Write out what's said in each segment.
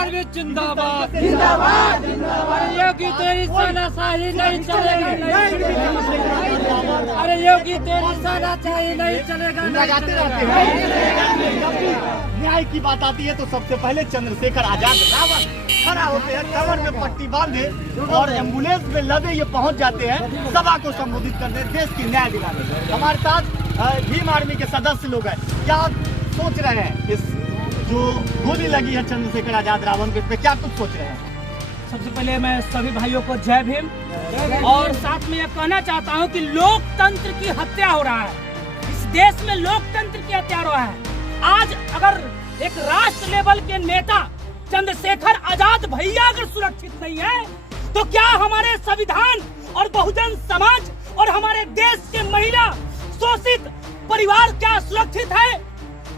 Army जिंदाबाद जिंदाबाद जिंदाबाद। योगी तेरी तानाशाही नहीं चलेगा, अरे योगी तेरी तानाशाही नहीं चलेगा। न्याय की बात आती है तो सबसे पहले चंद्रशेखर आजाद रावण खड़ा होते हैं, कमर में पट्टी बांधे और एम्बुलेंस में लदे ये पहुंच जाते हैं, सभा को संबोधित करते हैं, देश की न्याय दिलाने। हमारे साथ भीम आर्मी के सदस्य लोग हैं। क्या सोच रहे हैं इस जो गोली लगी है चंद्रशेखर आजाद रावण पे, क्या कुछ सोच रहे हैं? सबसे पहले मैं सभी भाइयों को जय भीम और साथ में यह कहना चाहता हूं कि लोकतंत्र की हत्या हो रहा है। इस देश में लोकतंत्र की हत्या हो रहा है। आज अगर एक राष्ट्र लेवल के नेता चंद्रशेखर आजाद भैया अगर सुरक्षित नहीं है तो क्या हमारे संविधान और बहुजन समाज और हमारे देश के महिला शोषित परिवार क्या सुरक्षित है?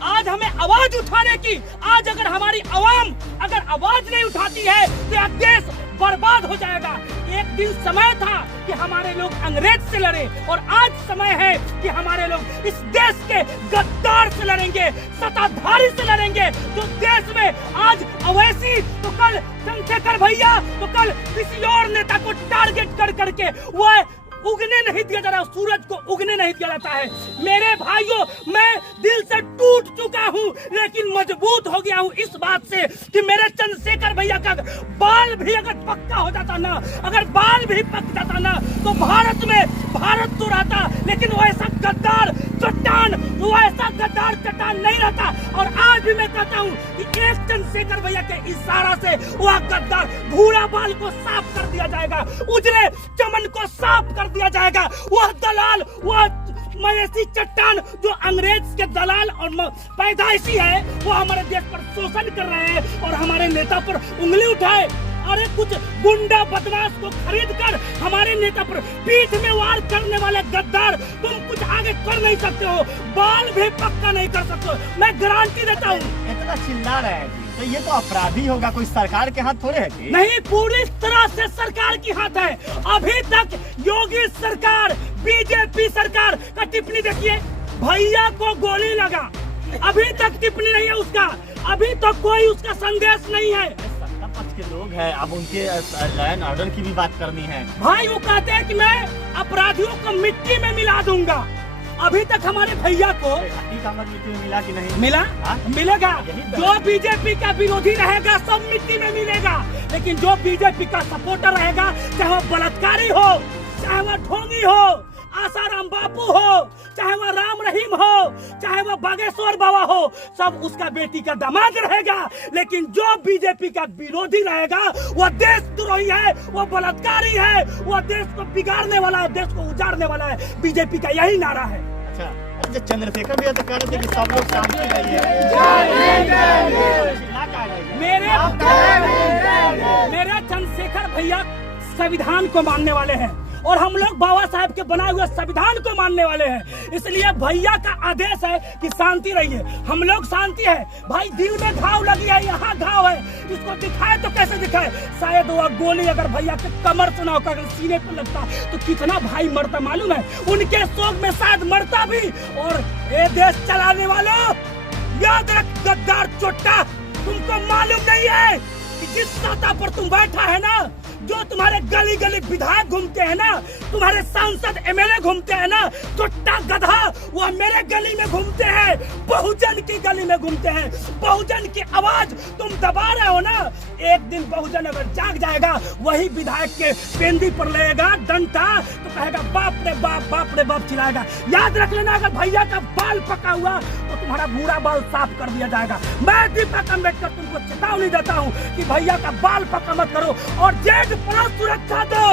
आज हमें आवाज उठाने की, आज अगर हमारी आवाम अगर आवाज नहीं उठाती है तो यह देश बर्बाद हो जाएगा। एक दिन समय था कि हमारे लोग अंग्रेज से लड़े और आज समय है कि हमारे लोग इस देश के गद्दार से लड़ेंगे, सत्ताधारी से लड़ेंगे। जो देश में आज अवैसी तो कल चंद्रशेखर भैया तो कल किसी और नेता को टारगेट कर करके वह उगने नहीं दिया जा रहा, सूरज को उगने नहीं दिया जाता है। मेरे भाइयों, मैं दिल से टूट चुका हूँ लेकिन मजबूत हो गया हूँ इस बात से कि मेरे चंद्रशेखर भैया का बाल भी अगर पक्का हो जाता ना, अगर बाल भी पक जाता ना तो भारत में भारत तो रहता, लेकिन वो ऐसा गद्दार चट्टान, वो ऐसा गद्दार चट्टान नहीं रहता। और आज भी मैं कहता हूँ कि एक चंद्रशेखर भैया के इशारा से वह गद्दार भूरा बाल को साफ कर दिया जाएगा, उजले चमन को साफ कर दिया जाएगा। वह दलाल, वह मवेशी चट्टान जो अंग्रेज के दलाल और पैदाइशी है, वो हमारे देश पर शोषण कर रहे हैं और हमारे नेता पर उंगली उठाए। अरे कुछ गुंडा बदमाश को खरीद कर हमारे नेता पर पीठ में वार करने वाले गद्दार, तुम कुछ आगे कर नहीं सकते हो, बाल भी पक्का नहीं कर सकते हो, मैं गारंटी देता हूँ। इतना चिल्ला रहे हैं तो ये तो अपराधी होगा, कोई सरकार के हाथ थोड़े है? नहीं, पूरी तरह से सरकार की हाथ है। अभी तक योगी सरकार, बीजेपी सरकार का टिप्पणी देखिए, भैया को गोली लगा, अभी तक टिप्पणी नहीं है उसका, अभी तक कोई उसका संदेश नहीं है। पक्ष के लोग हैं, अब उनके लैंड ऑर्डर की भी बात करनी है। भाई वो कहते हैं कि मैं अपराधियों को मिट्टी में मिला दूंगा। अभी तक हमारे भैया को मिट्टी में मिला कि नहीं मिला? मिलेगा। जो बीजेपी का विरोधी रहेगा सब मिट्टी में मिलेगा, लेकिन जो बीजेपी का सपोर्टर रहेगा, चाहे वो बलात्कारी हो, चाहे वो ढोंगी हो, आसाराम बापू हो, चाहे वह राम रहीम हो, चाहे वह बागेश्वर बाबा हो, सब उसका बेटी का दामाद रहेगा। लेकिन जो बीजेपी का विरोधी रहेगा वह देशद्रोही है, वह बलात्कारी है, वह देश को बिगाड़ने वाला है, देश को उजाड़ने वाला है। बीजेपी का यही नारा है। अच्छा, चंद्रशेखर भी तो कह रहे थे कि सब लोग शांति रहिए। मेरे चंद्रशेखर भैया संविधान को मानने वाले हैं और हम लोग बाबा साहब के बनाए हुए संविधान को मानने वाले हैं, इसलिए भैया का आदेश है कि शांति रहिए। हम लोग शांति है। भाई दिल में घाव लगी है, यहाँ घाव है, इसको दिखाए तो कैसे दिखाए? शायद वह गोली अगर भैया के कमर से ना होकर सीने पर लगता तो कितना भाई मरता मालूम है? उनके शोक में शायद मरता भी। और ये देश चलाने वालों, याद रख गद्दार चोट्टा, तुमको मालूम नहीं है कि जिस सत्ता पर तुम बैठा है ना, जो तुम्हारे गली गली विधायक घूमते हैं ना, तुम्हारे सांसद एमएलए घूमते हैं ना, चोट्टा गधा, वो मेरे गली में घूमते हैं, बहुजन की गली में घूमते हैं। बहुजन की आवाज तुम दबा रहे हो ना, एक दिन बहुजन अगर जाग जाएगा, वही विधायक के पेंदी पर लेगा डंडा तो कहेगा बाप रे बाप चिल्लाएगा। याद रख लेना, अगर भैया का बाल पका हुआ तो तुम्हारा भूरा बाल साफ कर दिया जाएगा। मैं दीपक अम्बेडकर तुमको चेतावनी देता हूँ कि भैया का बाल पका मत करो और जेड प्लस सुरक्षा दो।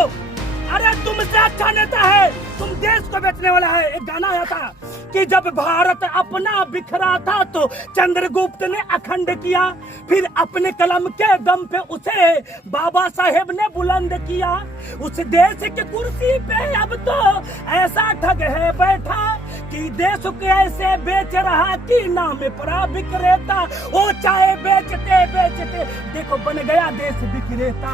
अरे तुमसे अच्छा नेता है, तुम देश को बेचने वाला है। एक गाना आया था कि जब भारत अपना बिखरा था तो चंद्रगुप्त ने अखंड किया, फिर अपने कलम के दम पे उसे बाबा साहेब ने बुलंद किया। उस देश की कुर्सी पे अब तो ऐसा ठग है बैठा कि देश को ऐसे बेच रहा कि नाम पड़ा विक्रेता। वो चाहे बेचते देखो बन गया देश विक्रेता,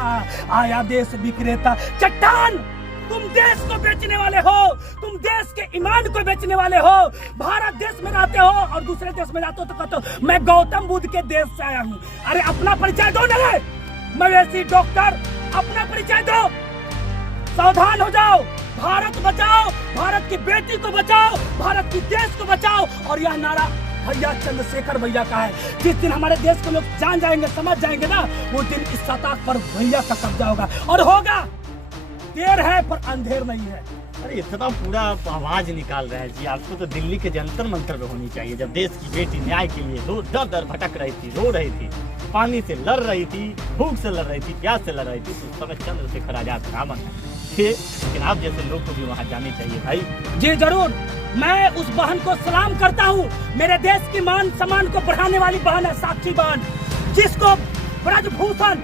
आया देश विक्रेता। चट्टान तुम देश को बेचने वाले हो, तुम देश के ईमान को बेचने वाले हो। भारत देश में रहते हो और दूसरे देश में जाते हो तो कहते हो मैं गौतम बुद्ध के देश से आया हूँ। अरे अपना परिचय दो ना, मवेशी डॉक्टर, अपना परिचय दो। सावधान हो जाओ, भारत बचाओ, भारत की बेटी को बचाओ, भारत की देश को बचाओ। और यह नारा भैया चंद्रशेखर भैया का है। जिस दिन हमारे देश के लोग जान जाएंगे, समझ जाएंगे ना, वो दिन इस सत्ता पर भैया का कब्जा होगा। और होगा, देर है पर अंधेर नहीं है। अरे इतना पूरा आवाज निकाल रहा है जी। आपको तो दिल्ली के जंतर मंतर में होनी चाहिए। जब देश की बेटी न्याय के लिए दर दर भटक रही थी, रो रही थी, पानी से लड़ रही थी, भूख से लड़ रही थी, प्यास से लड़ रही थी, तो उस समय चंद्रशेखर आजाद रावण थे। लेकिन आप जैसे लोग को भी वहाँ जाने चाहिए भाई। जी जरूर, मैं उस बहन को सलाम करता हूँ। मेरे देश की मान सम्मान को बढ़ाने वाली बहन है साक्षी बहन, जिसको ब्रजभूषण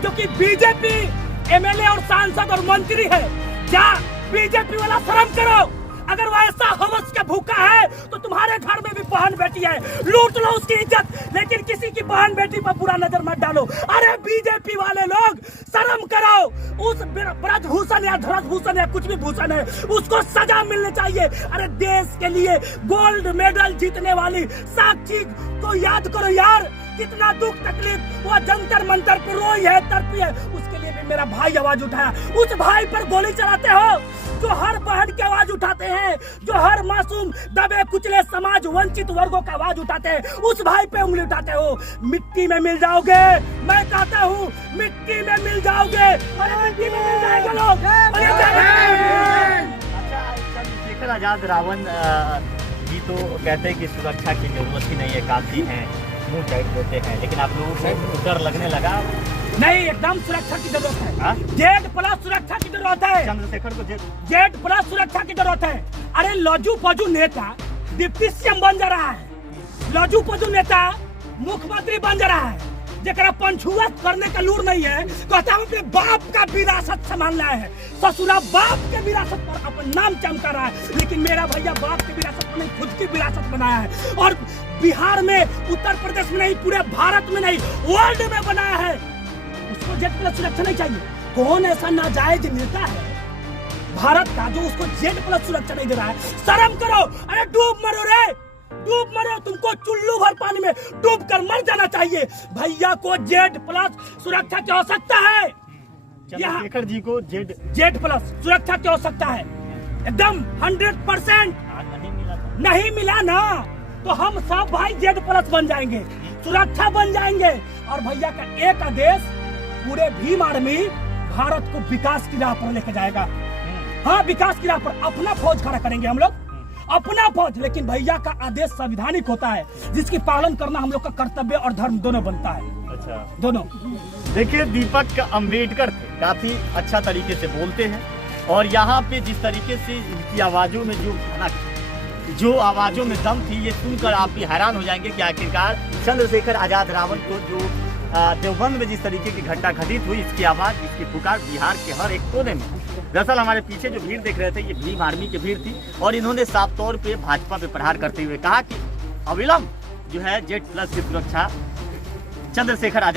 जो कि बीजेपी एमएलए और सांसद और मंत्री है, क्या बीजेपी वाला शर्म करो। अगर वो ऐसा हवस का भूखा है तो तुम्हारे घर में भी बहन बेटी है, लूट लो उसकी इज्जत, लेकिन किसी की बहन बेटी पर बुरा नजर मत डालो। अरे बीजेपी वाले लोग शर्म करो। उस ब्रजभूषण या ध्वजभूषण या कुछ भी भूषण है, उसको सजा मिलनी चाहिए। अरे देश के लिए गोल्ड मेडल जीतने वाली साक्षी को याद करो यार, कितना दुख तकलीफ वो जंतर मंतर पर रोई है, तड़पी है। उसके लिए भी मेरा भाई आवाज उठाया। उस भाई पर गोली चलाते हो जो हर बहन की आवाज उठाते हैं, जो हर मासूम दबे कुचले समाज वंचित वर्गों का आवाज उठाते हैं, उस भाई पे उंगली उठाते हो। मिट्टी में मिल जाओगे, मैं कहता हूँ मिट्टी में मिल जाओगे। अरे मिट्टी में मिल जाएंगे लोग। अच्छा, चंद्रशेखर आजाद रावण जी तो कहते हैं कि सुरक्षा की जरूरत ही नहीं है, काफी है, मुंह टाइट होते हैं, लेकिन आप लोगों को डर लगने लगा? नहीं, एकदम सुरक्षा की जरूरत है। हाँ? जेड प्लस सुरक्षा की जरूरत है। चंद्रशेखर को जेड प्लस सुरक्षा की जरूरत है। अरे लजू पजू नेता डिप्टी सीएम बन जा रहा है, लजू पजू नेता मुख्यमंत्री बन जा रहा है, जरा पंछुआ करने का लूर नहीं है। कहता हूँ कि बाप का विरासत संभालना है, ससुरा बाप के विरासत पर अपन नाम चमका रहा है। लेकिन मेरा भैया बाप की विरासत पर नहीं, खुद की विरासत बनाया है। और बिहार में, उत्तर प्रदेश में नहीं, पूरे भारत में नहीं, वर्ल्ड में बनाया है। उसको जेड प्लस सुरक्षा नहीं चाहिए। कौन ऐसा नाजायज नेता है भारत का जो उसको जेड प्लस सुरक्षा नहीं दे रहा है? शर्म करो। अरे डूब मरो रे, डूब मरो। तुमको चुल्लू भर पानी में डूब कर मर जाना चाहिए। भैया को जेड प्लस सुरक्षा की आवश्यकता है। चंद्रशेखर जी को जेड प्लस सुरक्षा की आवश्यकता है, एकदम 100%। नहीं मिला ना तो हम सब भाई जेड प्लस बन जाएंगे, सुरक्षा बन जाएंगे। और भैया का एक आदेश पूरे भीम आर्मी भारत को विकास की राह पर लेके जाएगा। हाँ, विकास की राह पर अपना फौज खड़ा करेंगे हम लोग, अपना फौज। लेकिन भैया का आदेश संवैधानिक होता है, जिसकी पालन करना हम लोग का कर्तव्य और धर्म दोनों बनता है। अच्छा, दोनों। देखिए, दीपक अम्बेडकर काफी अच्छा तरीके से बोलते हैं, और यहाँ पे जिस तरीके से इनकी आवाजों में जो आवाजों में दम थी, ये सुनकर आप भी हैरान हो जाएंगे कि आखिरकार चंद्रशेखर आजाद रावण को जो देवबंद में जिस तरीके की घटना घटित हुई, इसकी आवाज, इसकी पुकार बिहार के हर एक कोने में। दरअसल हमारे पीछे जो भीड़ देख रहे थे, ये भीम आर्मी की भीड़ थी, और इन्होंने साफ तौर पे भाजपा पे प्रहार करते हुए कहा कि अविलंब जो है जेड प्लस की सुरक्षा चंद्रशेखर आजाद